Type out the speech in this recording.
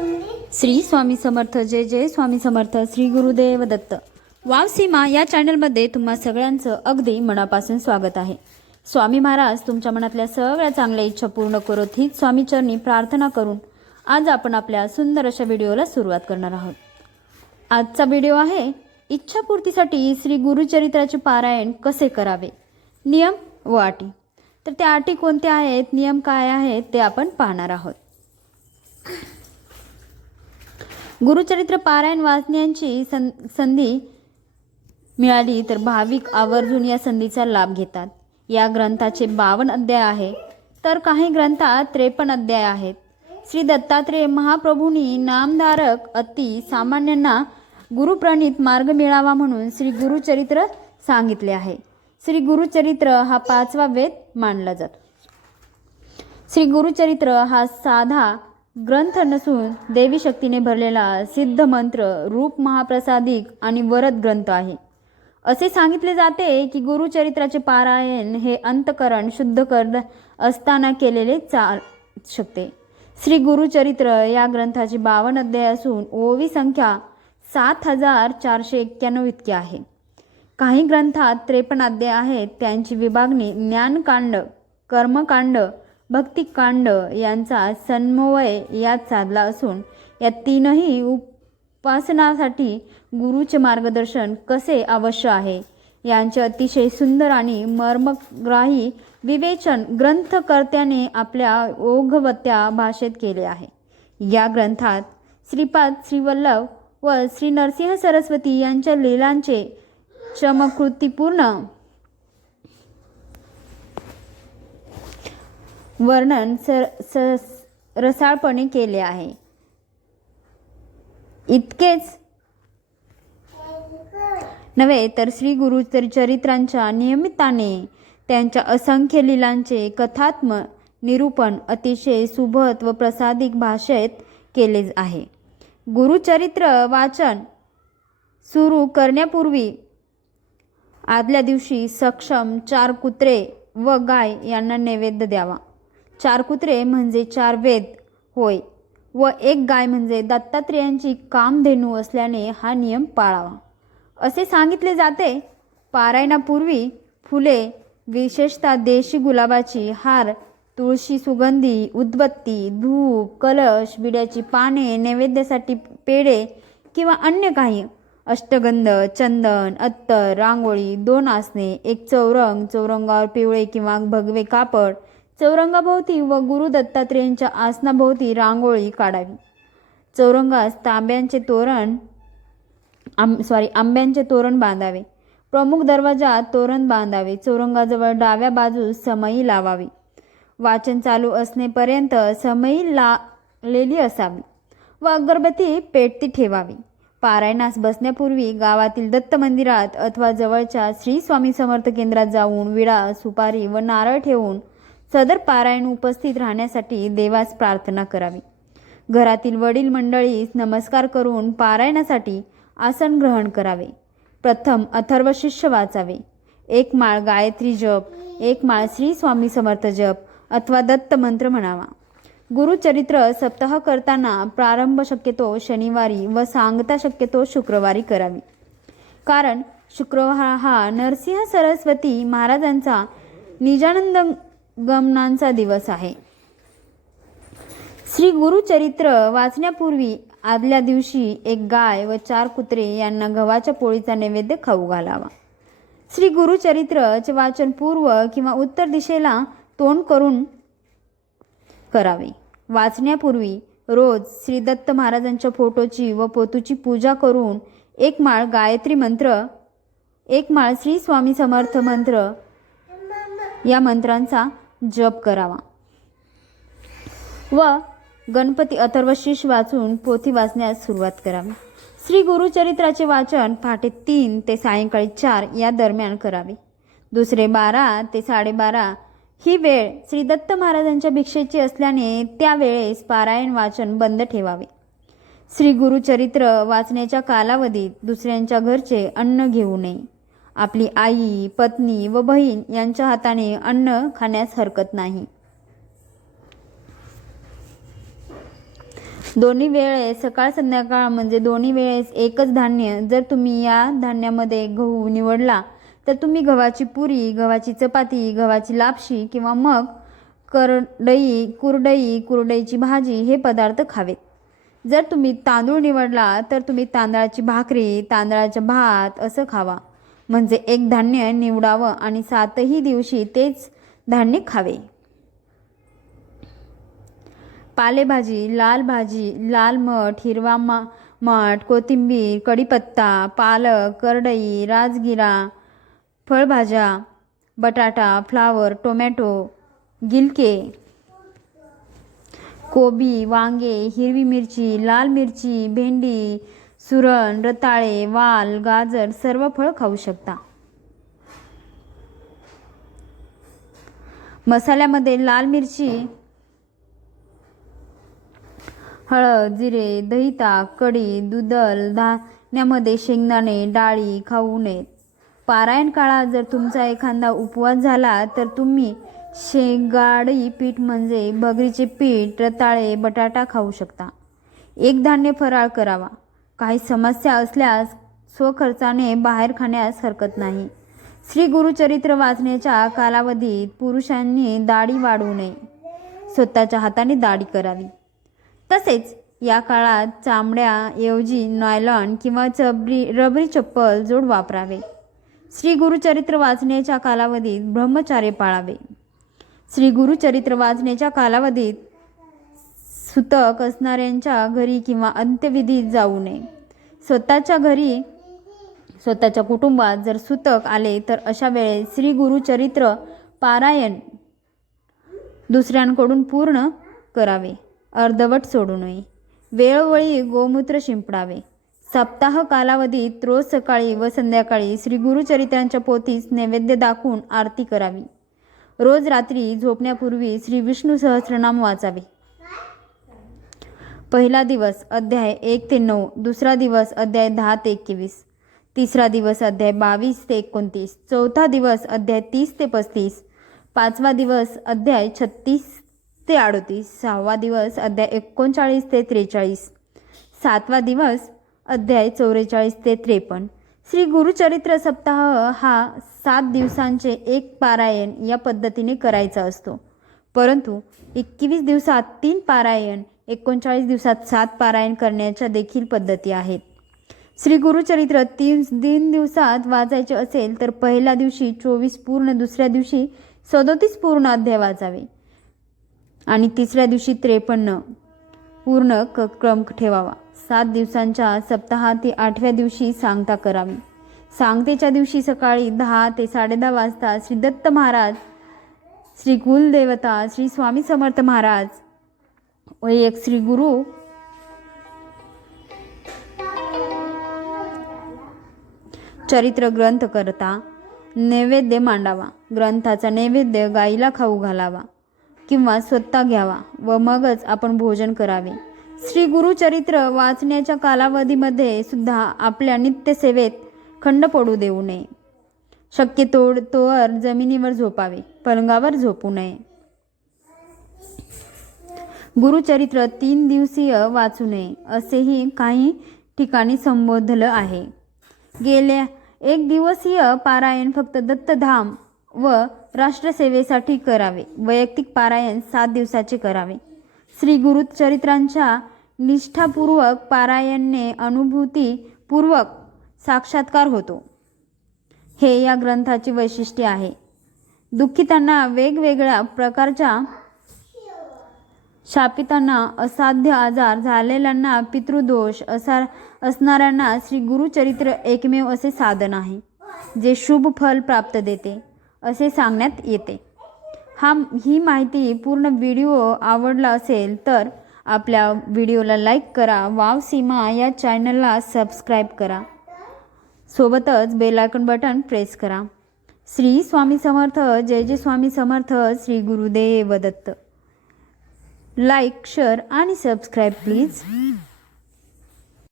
श्री स्वामी समर्थ. जय जय Swami Samarth. Shri Gurudev Datta. Wow सीमा या चॅनलमध्ये तुम्हा सगळ्यांचं अगदी मनापासून स्वागत आहे. स्वामी महाराज तुमच्या मनातल्या सगळ्या चांगल्या इच्छा पूर्ण करोत हीच स्वामी चरणी प्रार्थना करून आज आपण आपल्या सुंदर अशा व्हिडिओला सुरुवात करणार आहोत. आजचा व्हिडिओ आहे इच्छापूर्तीसाठी श्री गुरुचरित्राचे पारायण कसे करावे, नियम व अटी. तर त्या अटी कोणत्या आहेत, नियम काय आहेत ते आपण पाहणार आहोत. गुरुचरित्र पारायण वाचण्याची संधी मिळाली तर भाविक आवर्जून या संधीचा लाभ घेतात. या ग्रंथाचे 52 अध्याय आहे तर काही ग्रंथात 53 अध्याय आहेत. श्री दत्तात्रेय महाप्रभूंनी नामधारक अति सामान्यांना गुरुप्रणीत मार्ग मिळावा म्हणून श्री गुरुचरित्र सांगितले आहे. श्री गुरुचरित्र हा 5वा वेद मानला जातो. श्री गुरुचरित्र हा साधा ग्रंथ नसून देवी शक्तीने भरलेला सिद्ध मंत्र रूप महाप्रसादिक आणि वरद ग्रंथ आहे. असे सांगितले जाते की गुरुचरित्राचे पारायण हे अंतकरण शुद्ध करत असताना केलेले चाल शकते. श्री गुरुचरित्र या ग्रंथाची 52 अध्याय असून ओवी संख्या 7491 इतकी आहे. काही ग्रंथात 53 अध्याय आहेत. त्यांची विभागणी ज्ञानकांड, कर्मकांड, भक्तिकांड यांचा समन्वय यात साधला असून या तीनही उपासनासाठी गुरुचे मार्गदर्शन कसे आवश्यक आहे यांचे अतिशय सुंदर आणि मर्मग्राही विवेचन ग्रंथकर्त्याने आपल्या ओघवत्या भाषेत केले आहे. या ग्रंथात श्रीपाद श्रीवल्लभ व श्री नरसिंह सरस्वती यांच्या लीलांचे चमत्कृतीपूर्ण वर्णन रसाळपणे केले आहे. इतकेच नव्हे तर श्री गुरुचरित्रांच्या नियमित्ताने त्यांच्या असंख्य लीलांचे कथात्मक निरूपण अतिशय सुबोध व प्रसादिक भाषेत केले आहे. गुरुचरित्र वाचन सुरू करण्यापूर्वी आदल्या दिवशी सक्षम 4 कुत्रे व गाय यांना नैवेद्य द्यावा. 4 कुत्रे म्हणजे 4 वेद होय व 1 गाय म्हणजे दत्तात्रेयांची कामधेनू असल्याने हा नियम पाळावा असे सांगितले जाते. पारायणापूर्वी फुले, विशेषतः देशी गुलाबाची हार, तुळशी, सुगंधी उदबत्ती, धूप, कलश, विड्याची पाने, नैवेद्यासाठी पेढे किंवा अन्य काही, अष्टगंध, चंदन, अत्तर, रांगोळी, 2 आसने, 1 चौरंग, चौरंगावर पिवळे किंवा भगवे कापड, चौरंगाभोवती व गुरु दत्तात्रेयांच्या आसनाभोवती रांगोळी काढावी. चौरंगास आंब्यांचे तोरण बांधावे. प्रमुख दरवाजात तोरण बांधावे. चौरंगाजवळ डाव्या बाजूस समई लावावी. वाचन चालू असणेपर्यंत समई लावलेली असावी व अगरबत्ती पेटती ठेवावी. पारायणास बसण्यापूर्वी गावातील दत्त मंदिरात अथवा जवळच्या श्री स्वामी समर्थ केंद्रात जाऊन विडा, सुपारी व नारळ ठेवून सदर पारायण उपस्थित राहण्यासाठी देवास प्रार्थना करावी. घरातील वडील मंडळीस नमस्कार करून पारायणासाठी आसन ग्रहण करावे. प्रथम अथर्व शिष्य वाचावे. 1 माळ गायत्री जप, 1 माळ श्री स्वामी समर्थ जप अथवा दत्त मंत्र म्हणावा. गुरुचरित्र सप्ताह करताना प्रारंभ शक्यतो शनिवारी व सांगता शक्यतो शुक्रवारी करावी. कारण शुक्रवार हा नरसिंह सरस्वती महाराजांचा निजानंद गमनांचा दिवस आहे. श्री गुरुचरित्र वाचण्यापूर्वी आदल्या दिवशी 1 गाय व 4 कुत्रे यांना गव्हाच्या पोळीचा नैवेद्य खाऊ घालावा. श्री गुरुचरित्रचे वाचन पूर्व किंवा उत्तर दिशेला तोंड करून करावे. वाचण्यापूर्वी रोज श्री दत्त महाराजांच्या फोटोची व पोथीची पूजा करून 1 माळ गायत्री मंत्र, 1 माळ श्री स्वामी समर्थ मंत्र या मंत्रांचा जप करावा व गणपती अथर्वशीर्ष वाचून पोथी वाचण्यास सुरुवात करावी. श्री गुरुचरित्राचे वाचन पहाटे 3 ते सायंकाळी 4 या दरम्यान करावे. दुसरे 12 ते 12:30 ही वेळ श्री दत्त महाराजांच्या भिक्षेची असल्याने त्या वेळेस पारायण वाचन बंद ठेवावे. श्री गुरुचरित्र वाचण्याच्या कालावधीत दुसऱ्यांच्या घरचे अन्न घेऊ नये. आपली आई, पत्नी व बहीण यांच्या हाताने अन्न खाण्यास हरकत नाही. दोन्ही वेळेस सकाळ संध्याकाळ म्हणजे दोन्ही वेळेस एकच धान्य. जर तुम्ही या धान्यामध्ये गहू निवडला तर तुम्ही गव्हाची पुरी, गव्हाची चपाती, गव्हाची लापशी किंवा मग कुरडईची भाजी हे पदार्थ खावेत. जर तुम्ही तांदूळ निवडला तर तुम्ही तांदळाची भाकरी, तांदळाचा भात असं खावा. म्हणजे एक धान्य निवडावं आणि 7ही दिवशी तेच धान्य खावे. पालेभाजी, लाल मठ, हिरवा मठ, कोथिंबीर, कढीपत्ता, पालक, करडई, राजगिरा, फळभाज्या, बटाटा, फ्लावर, टोमॅटो, गिलके, कोबी, वांगे, हिरवी मिरची, लाल मिरची, भेंडी, सुरण, रताळे, वाल, गाजर सर्व फळ खाऊ शकता. मसाल्यामध्ये लाल मिरची, हळद, जिरे, दही, ताक, कढी, दुधल, धान्यामध्ये शेंगदाणे, डाळी खाऊ नयेत. पारायण काळात जर तुमचा एखादा उपवास झाला तर तुम्ही शेंगाडी पीठ म्हणजे भगरीचे पीठ, रताळे, बटाटा खाऊ शकता. एक धान्य फराळ करावा. काही समस्या असल्यास स्वखर्चाने बाहेर खाण्यास हरकत नाही. श्री गुरुचरित्र वाचण्याच्या कालावधीत पुरुषांनी दाढी वाढवू नये. स्वतःच्या हाताने दाढी करावी. तसेच या काळात चामड्याऐवजी नायलॉन किंवा रबरी चप्पल जोड वापरावे. श्री गुरुचरित्र वाचण्याच्या कालावधीत ब्रह्मचार्य पाळावे. श्री गुरुचरित्र वाचण्याच्या कालावधीत सुतक असणाऱ्यांच्या घरी किंवा अंत्यविधीत जाऊ नये. स्वतःच्या कुटुंबात जर सुतक आले तर अशा वेळेस श्री गुरुचरित्र पारायण दुसऱ्यांकडून पूर्ण करावे. अर्धवट सोडू नये. वेळोवेळी गोमूत्र शिंपडावे. सप्ताह कालावधीत रोज सकाळी व संध्याकाळी श्री गुरुचरित्रांच्या पोथीस नैवेद्य दाखवून आरती करावी. रोज रात्री झोपण्यापूर्वी श्री विष्णू सहस्रनाम वाचावे. पहिला दिवस अध्याय 1 ते 9, दुसरा दिवस अध्याय 10 ते 21, तिसरा दिवस अध्याय 22 ते 29, चौथा दिवस अध्याय 30 ते 35, पाचवा दिवस अध्याय 36 ते 38, सहावा दिवस अध्याय 39 ते 43, सातवा दिवस अध्याय 44 ते 53. श्री गुरुचरित्र सप्ताह हा 7 दिवसांचे एक पारायण या पद्धतीने करायचा असतो. परंतु 21 दिवसात 3 पारायण, 39 दिवसात 7 पारायण करण्याच्या देखील पद्धती आहेत. श्री गुरुचरित्र 3 दिवसात वाचायचे असेल तर पहिल्या दिवशी 24 पूर्ण, दुसऱ्या दिवशी 37 पूर्ण अध्याय वाचावे आणि तिसऱ्या दिवशी 53 पूर्ण क्रम ठेवावा. 7 दिवसांच्या सप्ताहातील 8व्या दिवशी सांगता करावी. सांगतेच्या दिवशी सकाळी 10 ते 10:30 वाजता श्री दत्त महाराज, श्री कुलदेवता, श्री स्वामी समर्थ महाराज व एक श्री गुरु चरित्र ग्रंथ करता नैवेद्य मांडावा. ग्रंथाचा नैवेद्य गाईला खाऊ घालावा किंवा स्वतः घ्यावा व मगच आपण भोजन करावे. श्री गुरुचरित्र वाचण्याच्या कालावधीमध्ये सुद्धा आपल्या नित्यसेवेत खंड पडू देऊ नये. शक्यतोवर जमिनीवर झोपावे, पलंगावर झोपू नये. गुरुचरित्र 3 दिवसीय वाचू नये असेही काही ठिकाणी संबोधलं आहे. गेल्या 1 दिवसीय पारायण फक्त दत्तधाम व राष्ट्रसेवेसाठी करावे. वैयक्तिक पारायण 7 दिवसाचे करावे. श्री गुरुचरित्रांच्या निष्ठापूर्वक पारायणने अनुभूतीपूर्वक साक्षात्कार होतो. हे या ग्रंथाचे वैशिष्ट्य आहे. दुःखितांना, वेगवेगळ्या प्रकारच्या शापितांना, असाध्य आजार झालेल्यांना, पितृदोष असणाऱ्यांना श्री गुरुचरित्र एकमेव असे साधन आहे जे शुभ फल प्राप्त देते असे सांगण्यात येते. ही माहिती पूर्ण व्हिडिओ आवडला असेल तर आपल्या व्हिडिओला लाईक करा. वाव सीमा या चॅनलला सबस्क्राईब करा. सोबतच बेल आयकॉन बटन प्रेस करा. श्री स्वामी समर्थ. जय जय स्वामी समर्थ. श्री गुरुदेव दत्त. लाईक, शेअर आणि सबस्क्राईब प्लीज.